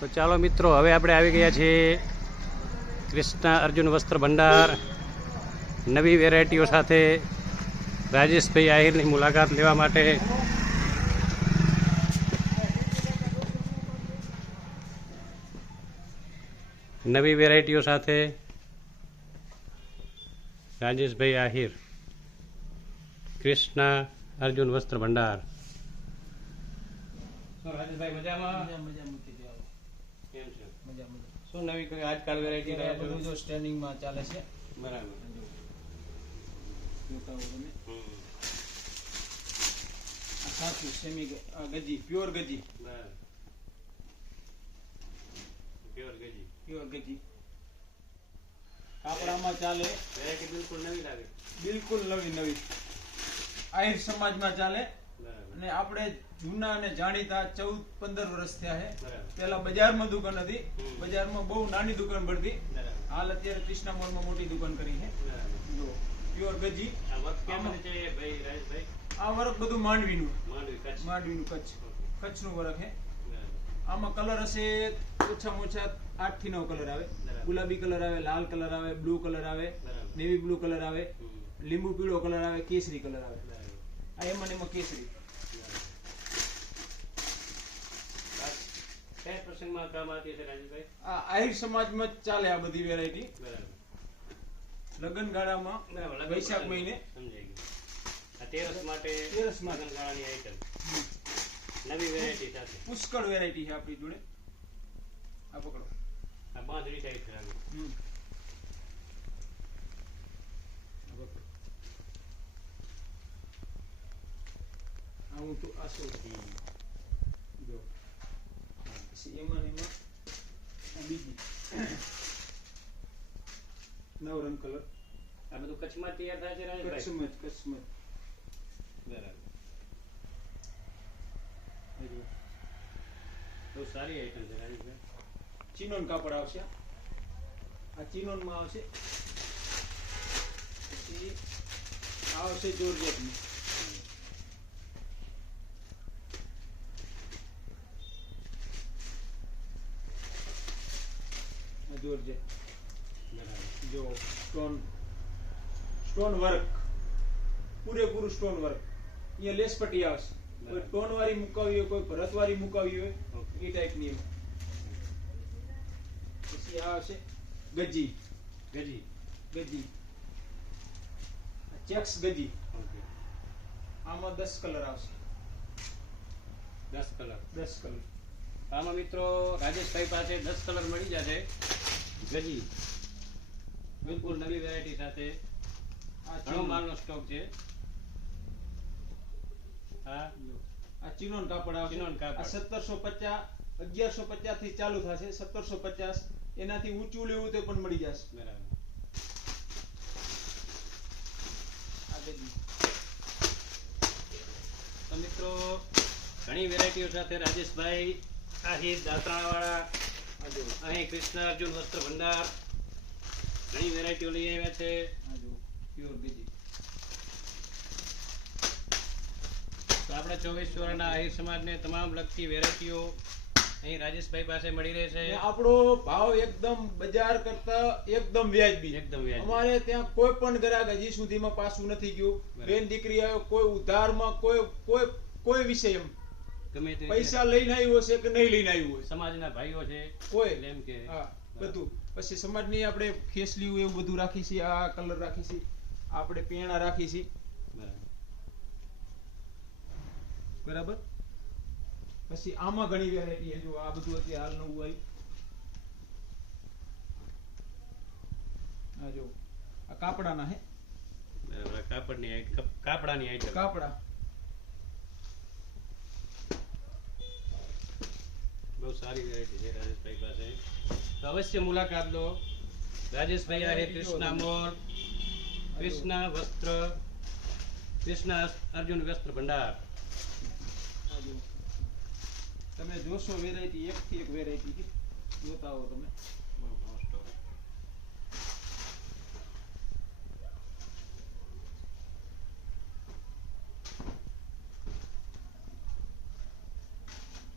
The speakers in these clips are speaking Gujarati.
તો ચાલો મિત્રો, હવે આપણે આવી ગયા છીએ કૃષ્ણા અર્જુન વસ્ત્ર ભંડાર નવી વેરાયટીઓ સાથે રાજેશભાઈ આહિરની મુલાકાત લેવા માટે. નવી વેરાયટીઓ સાથે રાજેશભાઈ આહિર, કૃષ્ણા અર્જુન વસ્ત્ર ભંડાર. રાજેશભાઈ મજામાં? કેમ છે? શું નવી કોઈ આજકાલ વેરાયટી બધું જો સ્ટેન્ડિંગમાં ચાલે છે. બરાબર. જોતા હો તમે. આ સાચું સેમી ગજી, પ્યોર ગજી. બરાબર. પ્યોર ગજી. પ્યોર ગજી કાપડામાં ચાલે. વેરાયટી બિલકુલ નવી લાગે. બિલકુલ નવી આહિર સમાજમાં ચાલે. બરાબર. અને આપણે જૂના અને જાણીતા 14-15 વર્ષ થયા છે. બરાબર. પેલા બજારમાં દુકાન હતી. બજારમાં બહુ નાની દુકાન પડતી. બરાબર. હાલ અત્યારે કૃષ્ણા મોલમાં મોટી દુકાન કરી છે. બરાબર. જો પ્યોર ગજી. આ વર્ક કેમ છે ભાઈ રાજેશભાઈ? આ વર્ક બધું માંડવીનું. માંડવી કચ્છ. માંડવીનું કચ્છનું વર્ક છે. બરાબર. આમાં કલર હશે ઓછામાં ઓછા 8 થી 9 કલર આવે. બરાબર. ગુલાબી કલર આવે, લાલ કલર આવે, બ્લુ કલર આવે, બરાબર. નેવી બ્લુ કલર આવે, લીંબુ પીળો કલર આવે, કેસરી કલર આવે. બરાબર. આ એમાં ને એમાં કેસરી. કયા પ્રસંગમાં કામ આવતી છે રાજેશભાઈ? આ આહિર સમાજમાં જ ચાલે આ બધી વેરાયટી. બરાબર. લગ્ન ગાળામાં બરાબર. વૈશાખ મહિને. સમજાઈ ગયું. આ તેરસ માટે તેરસ માટે. લગ્નગાળાની આઈટમ નવી વેરાયટી સાથે. પુષ્કળ વેરાયટી છે આપણી જોડે. આ પકડો. આ બાંધણી ટાઈપ છે આની. આ પકડો. આ હું તો આ શું જો પછી એમાં ને એમાં આ બીજી નવરંગ કલર. આ બધું કચ્છમાં તૈયાર થાય છે રાજેશભાઈ? કચ્છમાં બરાબર. બહુ સારી આઈટમ છે રાજેશભાઈ. ચિનોન કાપડ આવશે. આ ચિનોન માં આવશે. પછી આ આવશે જોર્જેટની. આ જોર્જેટ. બરાબર. જો સ્ટોન વર્ક, પૂરેપૂરું સ્ટોન વર્ક. અહીંયા લેસ પટ્ટી આવશે. કોઈ ટોન વાળી મુકાવી હોય, કોઈ ભરત વાળી મુકાવી હોય, ઓકે. એ ટાઈપની. પછી આ આવશે ગજી. ગજી. ચેક્સ ગજી. ઓકે. આમાં 10 કલર આવશે. 10 કલર. 10 કલર. આમાં મિત્રો રાજેશભાઈ પાસે 10 કલર મળી જશે. ગજી બિલકુલ નવી વેરાયટી સાથે ઘણો માલનો સ્ટોક છે. આ ચિનોન કાપડ આવશે. ચિનોન કાપડ. આ 1750 1150 થી ચાલુ થશે. 1750 એનાથી ઊંચું લેવું તો પણ મળી જશે. બરાબર. આ ગજી. તો મિત્રો ઘણી વેરાયટીઓ સાથે રાજેશભાઈ આહિર દાંતરાવાળા અહીં કૃષ્ણ અર્જુન વસ્ત્ર ભંડાર ઘણી વેરાયટીઓ લઈ આવ્યા છે. આ જો પ્યોર ગજી. તો આપણે 24 ચોરાના આહિર સમાજને તમામ લગતી વેરાયટીઓ અહીં રાજેશભાઈ પાસે મળી રહે છે. ને આપણો ભાવ એકદમ બજાર કરતા એકદમ વ્યાજબી. એકદમ વ્યાજબી. અમારે ત્યાં કોઈ પણ ગ્રાહક હજી સુધીમાં પાછું નથી ગયું. બરાબર. બેન દીકરી આવ્યો, કોઈ ઉધારમાં, કોઈ વિષય એમ ગમે તે પૈસા લઈને આવ્યો છે કે નહીં લઈને આવ્યો હોય, સમાજના ભાઈઓ છે કોઈ એટલે એમ કે હા બધું. પછી સમાજની આપણે ખેસલી એવું બધું રાખી છે. આ કલર રાખી છે, આપણે પેણા રાખી છે. બરાબર. બરાબર. પછી આમાં ઘણી વેરાયટી છે. જો આ બધું અત્યારે હાલ નવું આવ્યું. આ જો આ કાપડાના હે. બરાબર. કાપડાની આઈટમ. કાપડા બહુ સારી વેરાયટી છે રાજેશભાઈ પાસે. તો અવશ્ય મુલાકાત લો. રાજેશભાઈ આહિર, કૃષ્ણા મોલ, કૃષ્ણા વસ્ત્ર, કૃષ્ણા અર્જુન વસ્ત્ર ભંડાર. આ જો તમે જોશો વેરાયટી એકથી એક વેરાયટી છે. જોતા હો તમે. બહુ ઘણો સ્ટોક.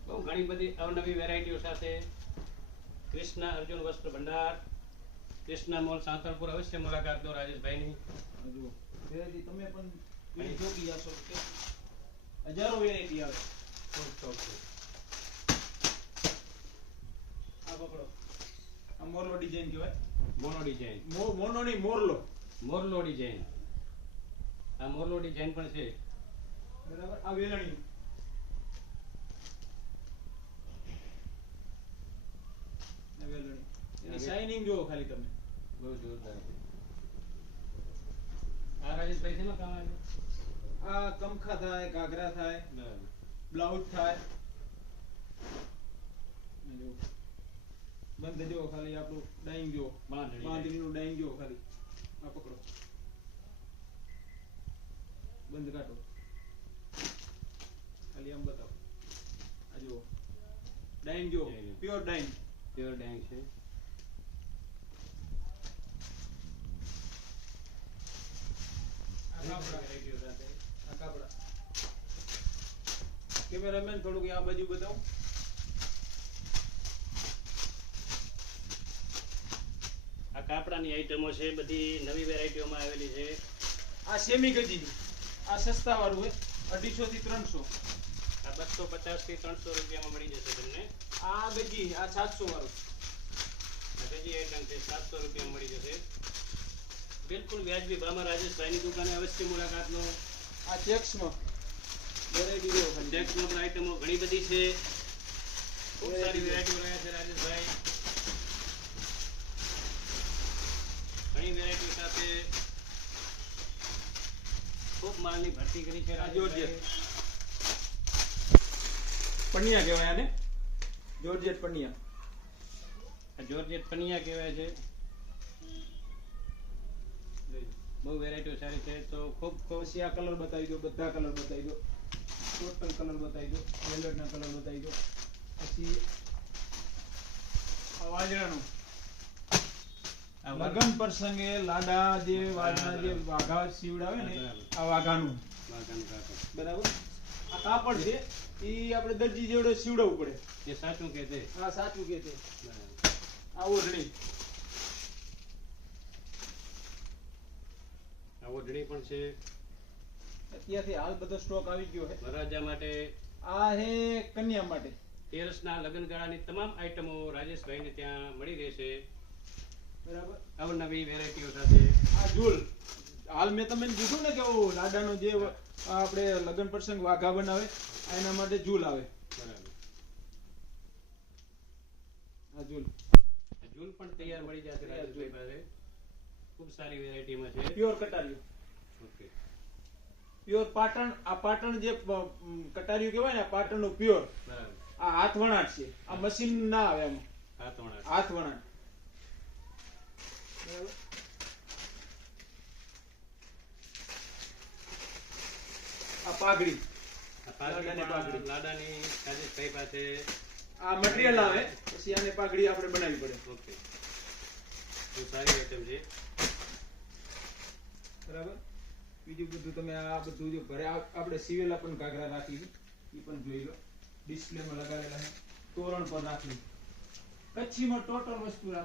બહુ ઘણી બધી અવનવી વેરાયટીઓ સાથે કૃષ્ણ અર્જુન વસ્ત્ર ભંડાર, કૃષ્ણ મોલ સાંતલપુર અવશ્ય મુલાકાત લો રાજેશભાઈની. આ જુઓ વેરાયટી તમે પણ જોઈ જોકી જાશો કે હજારો વેરાયટી આવે. ખૂબ શોખ છે. આ પકડો, આ મોરલો ડિઝાઇન કહેવાય. મોનો ડિઝાઇન, મોનો નહીં, મોરલો. મોરલો ડિઝાઇન. આ મોરલો ડિઝાઇન પણ છે. બરાબર. આ વેલણી, આ વેલણી એની શાઇનિંગ જુઓ ખાલી તમે. બહુ જોરદાર છે. આ રાજેશભાઈ શેમાં કામ આવે? આ કમખા થાય, ઘાઘરા થાય, બરાબર. બ્લાઉઝ થાય. આ જુઓ બંધ જુઓ ખાલી આપણું ડાઈંગ જુઓ, બાંધણી. બાંધણીનું ડાઈંગ જુઓ ખાલી. આ પકડો, બંધ કાઢો, ખાલી આમ બતાવો. આ જુઓ ડાઈંગ જુઓ, પ્યોર ડાઈંગ. પ્યોર ડાંગ છે. આ કાપડા, આ કાપડા. કેમેરામેન થોડુંક આ બાજુ બતાવો. આ કાપડાની આઈટમો છે, બધી નવી વેરાયટીઓમાં આવેલી છે. આ સેમી ગજીની, આ સસ્તા વાળું હોય 250 થી 300. આ 250 થી 300 રૂપિયામાં મળી જશે તમને. આ ગજી, આ 700 વાળું. આ બીજી આઈટમ છે, 700 રૂપિયામાં મળી જશે. બિલકુલ વ્યાજબી ભાવમાં રાજેશભાઈની દુકાને અવશ્ય મુલાકાત લો. આ ચેક્સમાં વેરાયટી જો ખાલી. ટેક્સમાં પણ આઈટમો ઘણી બધી છે. ખૂબ સારી વેરાયટીઓ રહ્યા છે રાજેશભાઈ. ઘણી વેરાયટી સાથે ખૂબ માલની ભરતી કરી છે આ રાજેશભાઈ. પનિયા કહેવાય આને, જોર્જેટ પનિયા. આ જોર્જેટ પનિયા કહેવાય છે. બહુ વેરાયટીઓ સારી છે. તો ખૂબ ખૂબ પછી આ કલર બતાવી દો, બધા કલર બતાવી દો, ટોટલ કલર બતાવી દો, વેલ્વેટના કલર બતાવી દો. પછી આ વાજરાનું આ લગન પ્રસંગે લાડા જે વાજના જે વાઘા સીવડાવે ને, આ વાઘાનું. વાઘાનું કાપડ. બરાબર. આ કાપડ છે એ આપણે દરજી જેવડે સીવડાવવું પડે. એ સાચું કે તે? આ સાચું કે છે. બરાબર. આ ઓઢણી, આ ઓઢણી પણ છે. અત્યારથી હાલ બધો સ્ટોક આવી ગયો છે. વરરાજા માટે, આ હે કન્યા માટે. તેરસના લગ્નગાળાની તમામ આઈટમો રાજેશભાઈને ત્યાં મળી રહેશે. બરાબર. અવનવી વેરાયટીઓ સાથે. આ ઝૂલ, હાલ મેં તમને કીધું ને કે લાડાનો જે આપણે લગ્ન પ્રસંગ વાઘા બનાવે એના માટે ઝૂલ આવે. બરાબર. આ ઝૂલ જૂલ પણ તૈયાર મળી જશે રાજેશભાઈ પાસે. ખૂબ સારી વેરાયટીમાં છે. પ્યોર કટારીઓ, ઓકે. પ્યોર પાટણ. આ પાટણ જે કટારીઓ કહેવાય ને, આ પાટણનું પ્યોર. બરાબર. આ હાથ વણાટ છે, આ મશીન ના આવે એમાં, હાથ વણાટ. હાથ વણાટ. બરાબર. આ પાઘડી, આ પાઘડી લાડાની પાઘડી. પણ લાડાની રાજેશભાઈ પાસે. આ મટીરિયલ આવે પછી આને પાઘડી આપણે બનાવવી પડે. ઓકે. બહુ સારી આઈટમ છે. બરાબર. બીજું બધું તમે આ બધું જો ઘરે આપણે સીવેલા પણ ઘાઘરા રાખી છે, એ પણ જોઈ લો. ડિસ્પ્લેમાં લગાવેલા છે, તોરણ પર રાખી. કચ્છીમાં ટોટલ વસ્તુ